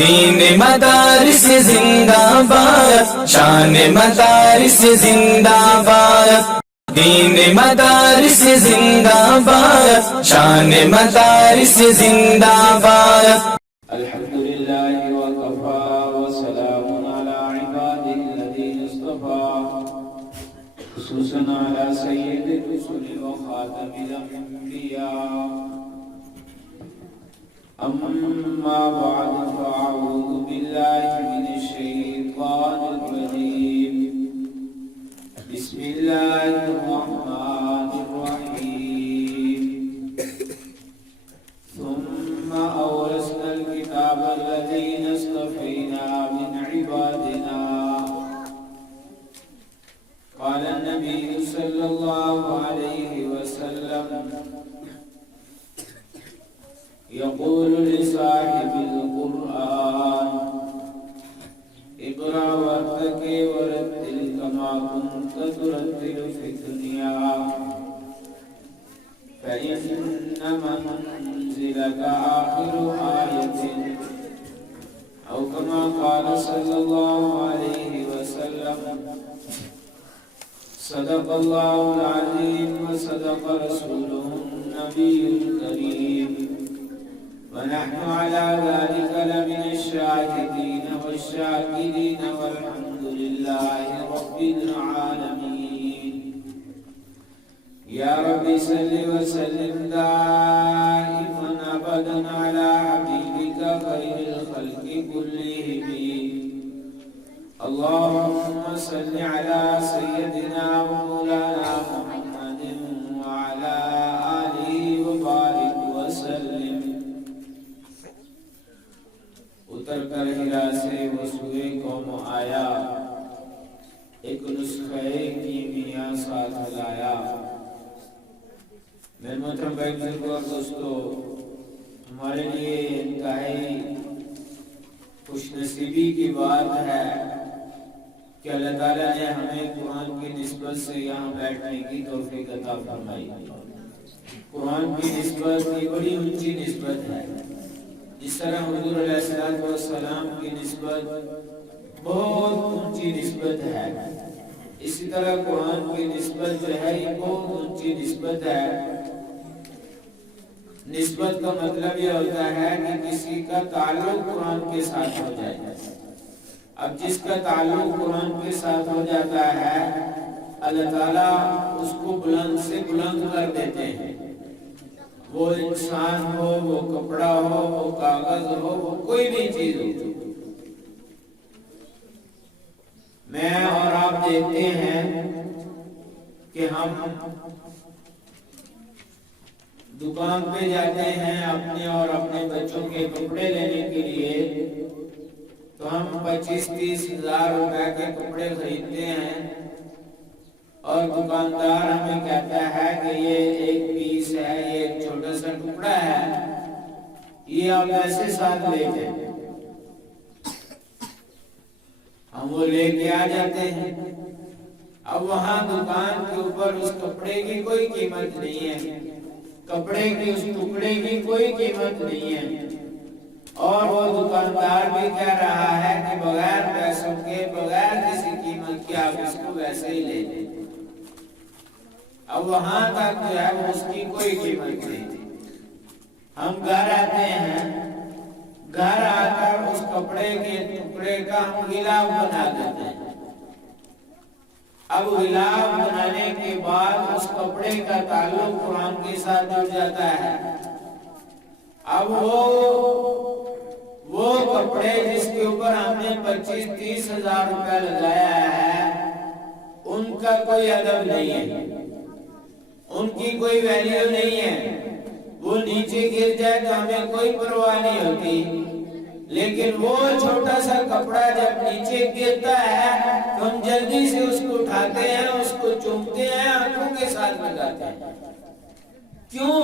دین مدارس زندہ باد، شان مدارس زندہ باد، دین مدارس زندہ باد، شان مدارس زندہ باد۔ الحمد لله وكفى وسلام على عباده الذين اصطفى، خصوصا على سيد الرسل وخاتم الانبياء. اما بعد فاعوذ بالله من الشيطان الرجيم. بسم الله الرحمن الرحيم. ثم أورثنا الكتاب الذين اصطفينا من عبادنا. قال النبي صلى الله عليه وسلم: يقول لصاحب القرآن: اقرأ وارتقي ورتل كما كنت ترتل في الدنيا، فإن منزلك آخر آية، أو كما قال صلى الله عليه وسلم. صدق الله العظيم وصدق رسوله النبي الكريم، ونحن على ذلك لمن الشاهدين والشاكرين، والحمد لله رب العالمين. يا رب صل وسلم دائما ابدا على حبيبك خير الخلق كلهم. اللهم صل على سيدنا ومولانا محمد وعلى آله وبارك وسلم. اتر کر ہرا سے وسوئے قوم آیا، ایک نسخے کیمیا ساتھ لایا. میرے محترم بھائی بزرگوں اور دوستو، ہمارے لیے انتہائی خوش نصیبی کی بات ہے کہ اللہ تعالیٰ نے ہمیں قرآن کی نسبت سے یہاں بیٹھنے کی توفیق عطا فرمائی. قرآن کی نسبت کی بڑی اونچی نسبت ہے. جس طرح حضور علیہ السلام کی نسبت بہت اونچی نسبت ہے، اسی طرح قرآن کی نسبت جو ہے یہ بہت اونچی نسبت ہے. نسبت کا مطلب یہ ہوتا ہے کہ کسی کا تعلق قرآن کے ساتھ ہو جائے. اب جس کا تعلق قرآن کے ساتھ ہو جاتا ہے، اللہ تعالیٰ اس کو بلند سے بلند کر دیتے ہیں. وہ انسان ہو، وہ کپڑا ہو، وہ کاغذ ہو، وہ کوئی بھی چیز ہو. میں اور آپ دیکھتے ہیں کہ ہم دکان پہ جاتے ہیں اپنے اور اپنے بچوں کے کپڑے لینے کے لیے، تو ہم 25-30 ہزار روپے کے کپڑے خریدتے ہیں، اور دکاندار ہمیں کہتا ہے کہ یہ ایک پیس ہے، یہ ایک چھوٹا سا ٹکڑا ہے، یہ آپ ایسے ساتھ لے جائیں. ہم وہ لے کے آ جاتے ہیں. اب وہاں دکان کے اوپر اس کپڑے کی کوئی قیمت نہیں ہے، کپڑے کے اس ٹکڑے کی کوئی قیمت نہیں ہے، اور وہ دکاندار بھی کہہ رہا ہے کہ بغیر پیسوں کے، بغیر کسی قیمت کے آپ اس کو ویسے ہی لے لیں. اب وہاں تک جو ہے وہ اس کی کوئی قیمت نہیں. ہم گھر آتے ہیں، گھر آ کر اس کپڑے کے ٹکڑے کا ہم غلاف بنا دیتے ہیں. اب غلاف بنانے کے بعد اس کپڑے کا تعلق قرآن کے ساتھ جڑ جاتا ہے. اب وہ کپڑے جس کے اوپر ہم نے 25-30 ہزار روپے لگایا ہے، ان کا کوئی ادب نہیں ہے، ان کی کوئی ویلیو نہیں ہے. وہ نیچے گر جائے تو ہمیں کوئی پرواہ نہیں ہوتی، لیکن وہ چھوٹا سا کپڑا جب نیچے گرتا ہے تو ہم جلدی سے اس کو اٹھاتے ہیں، اس کو چومتے ہیں، آنکھوں کے ساتھ لگاتے ہیں. کیوں؟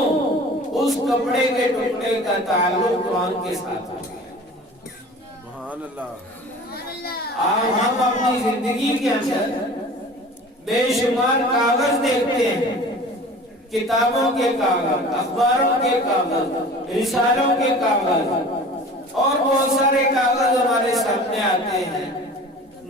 اس کپڑے کے ٹکڑے کا تعلق قرآن کے ساتھ ہے. سبحان اللہ. ہم اپنی زندگی کے اندر بے شمار کاغذ دیکھتے ہیں، کتابوں کے کاغذ، اخباروں کے کاغذ، رسالوں کے کاغذ اور بہت سارے کاغذ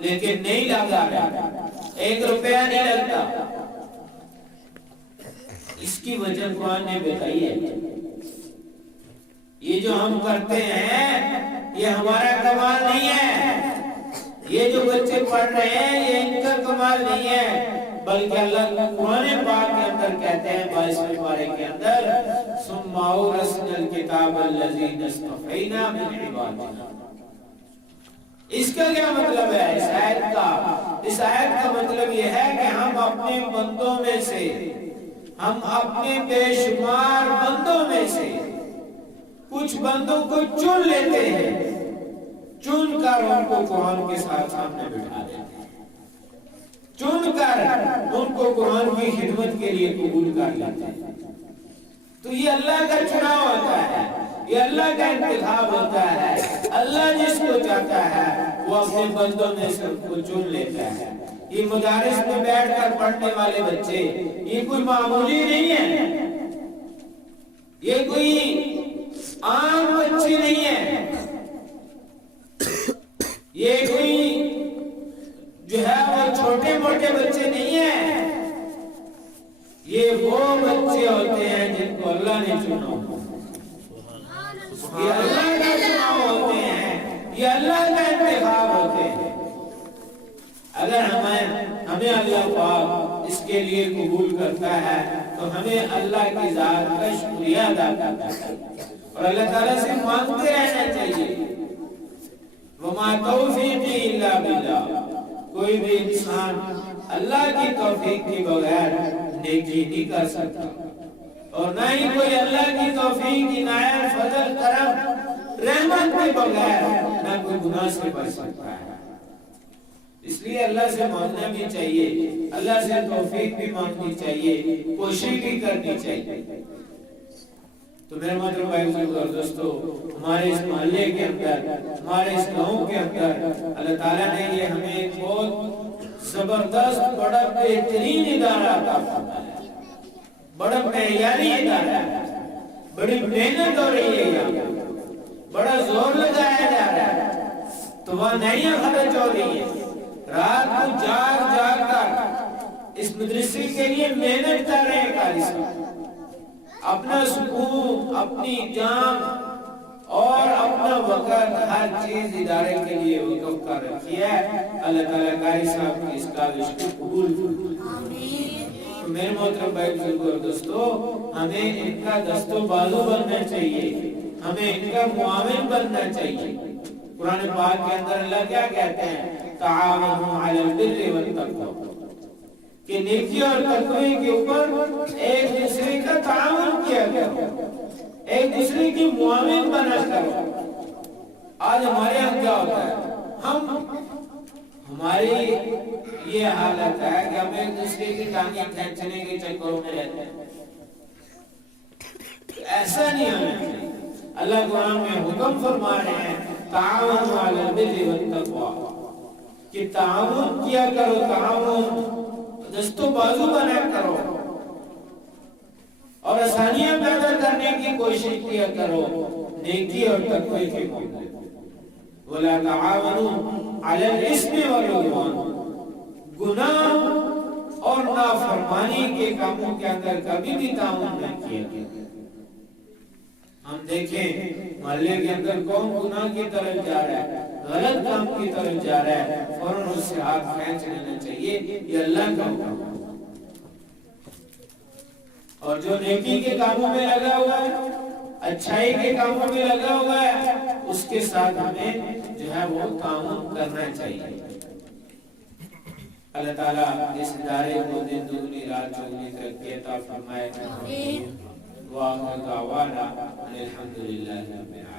لیکن نہیں لگا رہا، 1 روپیہ نہیں لگتا۔ اس کی وجہ قرآن نے بتائی ہے۔ یہ جو ہم کرتے ہیں یہ ہمارا کمال نہیں ہے، یہ جو بچے پڑھ رہے ہیں یہ ان کا کمال نہیں ہے، بلکہ اللہ قرآن پاک کے اندر کہتے ہیں 22ویں پارے کے اندر ثم اورثنا الکتاب الذین اصطفینا من عبادنا۔ اس کا کیا مطلب ہے اس آیت کا؟ اس آیت کا مطلب یہ ہے کہ ہم اپنے بندوں میں سے، ہم اپنے بے شمار بندوں میں سے کچھ بندوں کو چن لیتے ہیں، چن کر ان کو قرآن کے ساتھ سامنے بٹھا دیتے ہیں، چن کر ان کو قرآن کی خدمت کے لیے قبول کر لیتے ہیں۔ تو یہ اللہ کا چناؤ ہوتا ہے، یہ اللہ کا انتخاب ہوتا ہے۔ اللہ جس کو چاہتا ہے وہ اپنے بندوں میں سے ان کو چن لیتا ہے۔ یہ مدارس میں بیٹھ کر پڑھنے والے بچے یہ کوئی معمولی نہیں ہے، یہ کوئی عام بچے نہیں ہے، یہ کوئی جو ہے وہ چھوٹے موٹے بچے نہیں ہیں، یہ وہ بچے ہوتے ہیں جن کو اللہ نے چنا ہوتا ہے، یہ اللہ کا چناؤ ہوتے ہیں، یہ اللہ کا انتخاب ہوتے ہیں۔ اگر ہمیں اللہ پاک اس کے لیے قبول کرتا ہے تو ہمیں اللہ کی ذات کا شکریہ ادا کرنا چاہیے اور اللہ تعالیٰ سے مانگتے رہنا چاہیے۔ وما توفیقی الا باللہ، کوئی بھی انسان اللہ کی توفیق کے بغیر نیکی نہیں کر سکتا، اور نہ ہی کوئی اللہ کی توفیق عنایت فضل کرم رحمت کے بغیر نہ کوئی گناہ سے بچ سکتا ہے۔ اس لیے اللہ سے مانگنا بھی چاہیے، اللہ سے توفیق بھی مانگنی چاہیے، کوشش بھی کرنی چاہیے۔ تو میرے محترم بھائیو اور دوستو، ہمارے اس محلے کے اندر، ہمارے اس گاؤں کے اندر اللہ تعالیٰ نے یہ ہمیں ایک بہت زبردست بڑا بہترین ادارہ عطا فرمایا ہے، بڑا معیاری ادارہ ہے، بڑی محنت ہو رہی ہے یہاں، بڑا زور لگایا جا رہا ہے، توانائیاں خرچ ہو رہی ہیں، رات کو جاگ جاگ کر اس مدرسے کے لیے محنت کر رہے ہیں قاری صاحب، اپنا سکون، اپنی جان اور اپنا وقت ہر چیز ادارے کے لیے وقف کر رکھی ہے۔ اللہ تعالیٰ قاری صاحب کی اس کاوش کو قبول فرمائے۔ تو میرے محترم بھائی بزرگوں اور دوستو، ہمیں ان کا دست و بازو بننا چاہیے، ہمیں ان کا معاون بننا چاہیے۔ قرآن پاک کے اندر اللہ کیا کہتے ہیں؟ تعاونوا علی البر والتقوی، کہ نیکی اور تقوی کے اوپر ایک دوسرے کا تعاون کیا کرو، ایک دوسرے کی معاون بنا کرو۔ آج ہمارے یہاں کیا ہوتا ہے؟ ہماری یہ حالت ہے کہ ہم ایک دوسرے کی ٹانگیں کھینچنے کے چکروں میں رہتے ہیں۔ ایسا نہیں ہونا چاہیے۔ اللہ قرآن میں حکم فرما رہے ہیں تعاونوا علی البر والتقوی، کہ تعاون کیا کرو، تعاون دست و بازو بنا کرو اور آسانیاں پیدا کرنے کی کوشش کیا کرو نیکی اور تقوی کے معاملے میں۔ وَلَا تَعَاوَنُوا عَلَى الْإِثْمِ وَالْعُدْوَانِ، گناہ اور نافرمانی کے کاموں کے اندر کبھی بھی تعاون نہ کیا کرو۔ ہم دیکھیں محلے کے اندر کون گناہ کی طرف جا رہا ہے، غلط کام کی طرف جا رہا ہے، فوراً اس سے ہاتھ کھینچ لینا چاہیے، یہ اللہ کا حکم ہے۔ اور جو نیکی کے کاموں میں لگا ہوا ہے، اچھائی کے کاموں میں لگا ہوا ہے، اس کے ساتھ ہمیں جو ہے وہ تعاون کرنا چاہیے۔ اللہ تعالیٰ اس ادارے کو دن دگنی رات چوگنی ترقی عطا فرمائے۔ وآخر دعوانا الحمدللہ رب العالمین۔